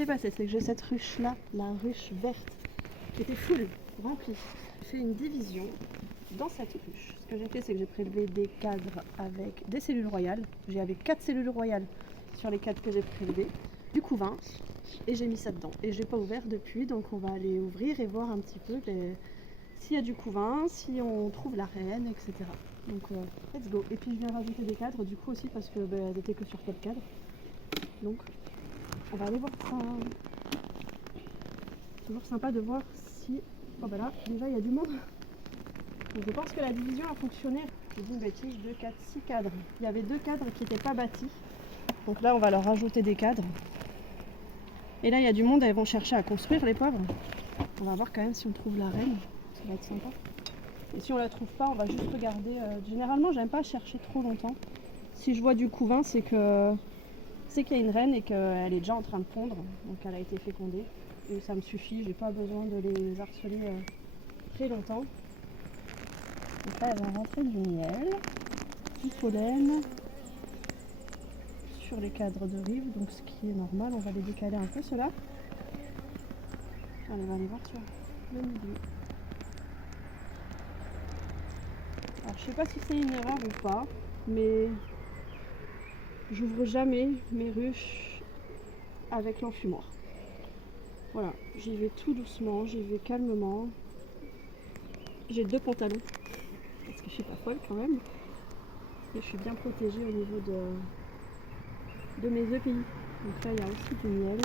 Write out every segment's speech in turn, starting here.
s'est passé, c'est que j'ai cette ruche là, la ruche verte, qui était full, remplie. J'ai fait une division dans cette ruche. Ce que j'ai fait, c'est que j'ai prélevé des cadres avec des cellules royales. J'avais 4 cellules royales sur les 4 que j'ai prélevées, du couvain, et j'ai mis ça dedans. Et j'ai pas ouvert depuis, donc on va aller ouvrir et voir un petit peu s'il y a du couvain, si on trouve la reine, etc. Donc let's go. Et puis je viens rajouter des cadres du coup aussi parce que elles étaient que sur 4 cadres. Donc on va aller voir ça. Toujours sympa de voir si... Oh bah là, déjà il y a du monde. Donc je pense que la division a fonctionné. Je dis une bêtise, 2, 4, 6 cadres. Il y avait 2 cadres qui n'étaient pas bâtis. Donc là on va leur rajouter des cadres. Et là il y a du monde, elles vont chercher à construire les pauvres. On va voir quand même si on trouve la reine. Ça va être sympa. Et si on la trouve pas, on va juste regarder. Généralement j'aime pas chercher trop longtemps. Si je vois du couvain, c'est qu'il y a une reine et qu'elle est déjà en train de pondre. Donc elle a été fécondée. Et ça me suffit, j'ai pas besoin de les harceler très longtemps. Donc là elle va rentrer du miel, du pollen sur les cadres de rive, donc ce qui est normal, on va les décaler un peu ceux-là. On va aller voir sur le milieu. Alors je sais pas si c'est une erreur ou pas, mais j'ouvre jamais mes ruches avec l'enfumoir. Voilà, j'y vais tout doucement, j'y vais calmement. J'ai 2 pantalons, parce que je suis pas folle quand même. Et je suis bien protégée au niveau de mes EPI. Donc là il y a aussi du miel.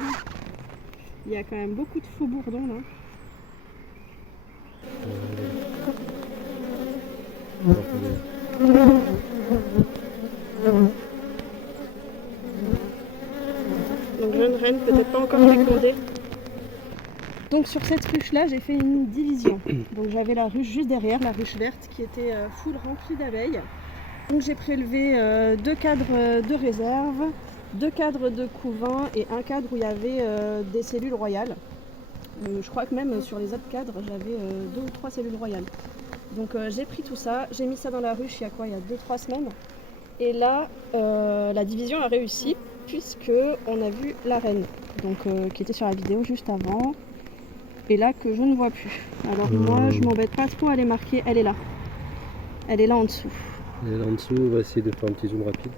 Il y a quand même beaucoup de faux bourdons là. Donc jeune reine, peut-être pas encore fécondée. Donc sur cette ruche là j'ai fait une division. Donc j'avais la ruche juste derrière, la ruche verte qui était full remplie d'abeilles. Donc j'ai prélevé 2 cadres de réserve, 2 cadres de couvain et un cadre où il y avait des cellules royales. Je crois que même sur les autres cadres j'avais 2 ou 3 cellules royales. Donc j'ai pris tout ça, j'ai mis ça dans la ruche il y a quoi, il y a 2-3 semaines. Et là la division a réussi puisque on a vu la reine, donc qui était sur la vidéo juste avant. Et là que je ne vois plus. Alors moi je m'embête pas trop à les marquer, elle est là. Elle est là en dessous. Elle est là en dessous, on va essayer de faire un petit zoom rapide.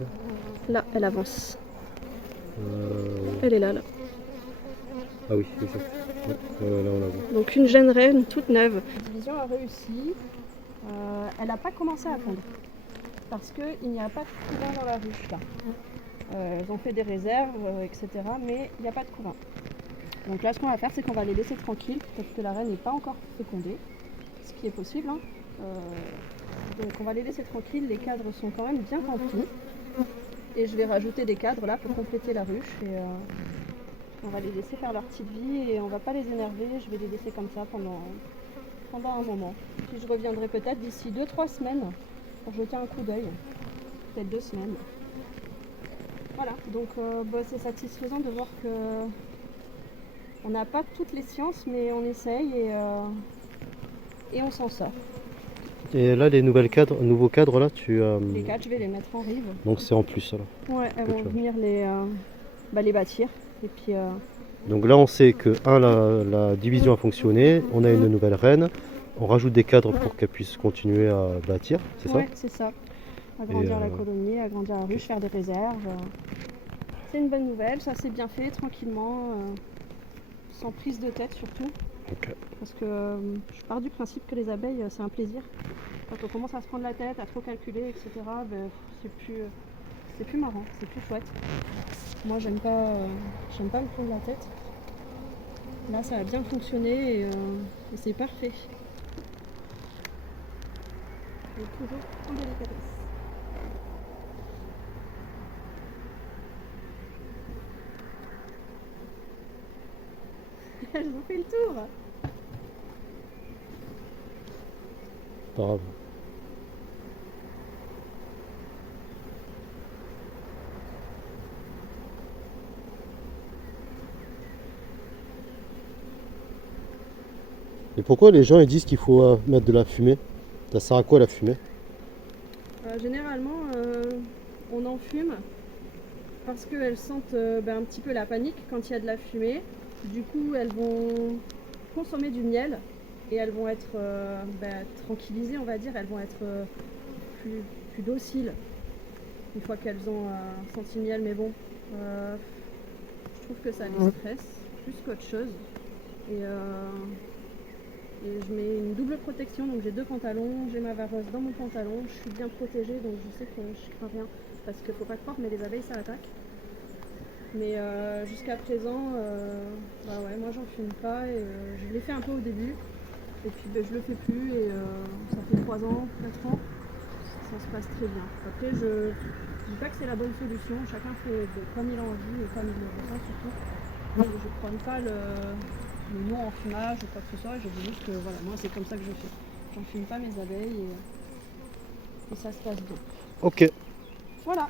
Là, elle avance. Elle est là, là. Ah oui, exact. Ouais, là on la voit. Donc une jeune reine toute neuve. La division a réussi. Elle n'a pas commencé à pondre. Parce qu'il n'y a pas de couvain dans la ruche là. Elles ont fait des réserves, etc. Mais il n'y a pas de couvain. Donc là ce qu'on va faire c'est qu'on va les laisser tranquilles. Peut-être que la reine n'est pas encore fécondée. Ce qui est possible. Hein. Donc on va les laisser tranquilles. Les cadres sont quand même bien remplis. Et je vais rajouter des cadres là pour compléter la ruche. Et on va les laisser faire leur petite vie. Et on va pas les énerver. Je vais les laisser comme ça pendant un moment. Puis je reviendrai peut-être d'ici 2-3 semaines pour jeter un coup d'œil. Peut-être 2 semaines. Voilà, donc c'est satisfaisant de voir que on n'a pas toutes les sciences, mais on essaye et on s'en sort. Et là, les nouveaux cadres, là, Les cadres, je vais les mettre en rive. Donc c'est en plus, là. Ouais, elles vont venir les bâtir. Et puis, Donc là, on sait que, la division a fonctionné, on a une nouvelle reine, on rajoute des cadres pour qu'elle puisse continuer à bâtir, c'est ça? Ouais, c'est ça. Agrandir la colonie, agrandir la ruche, faire des réserves. C'est une bonne nouvelle, ça s'est bien fait tranquillement, sans prise de tête surtout. Okay. Parce que je pars du principe que les abeilles c'est un plaisir. Quand on commence à se prendre la tête, à trop calculer, etc., c'est plus marrant, c'est plus chouette. Moi j'aime pas me prendre la tête. Là ça a bien fonctionné et c'est parfait. Et toujours en délicatesse. Elles ont fait le tour. Bravo. Et pourquoi les gens ils disent qu'il faut mettre de la fumée? Ça sert à quoi la fumée? Généralement on en fume parce qu'elles sentent un petit peu la panique quand il y a de la fumée. Du coup, elles vont consommer du miel et elles vont être tranquillisées, on va dire. Elles vont être plus dociles une fois qu'elles ont senti le miel. Mais bon, je trouve que ça les stresse plus qu'autre chose. Et je mets une double protection, donc j'ai 2 pantalons, j'ai ma vareuse dans mon pantalon, je suis bien protégée, donc je sais que je crains rien. Parce qu'il ne faut pas croire, mais les abeilles ça attaque. Mais jusqu'à présent, ouais, moi j'en fume pas et je l'ai fait un peu au début. Et puis je le fais plus et ça fait 3 ans, 4 ans, ça se passe très bien. Après je dis pas que c'est la bonne solution, chacun fait comme il a envie et comme il le ressent surtout. Je ne prends pas le nom en fumage ou quoi que ce soit, je dis juste que voilà, moi c'est comme ça que je fais. J'en fume pas mes abeilles et ça se passe bien. Ok. Voilà.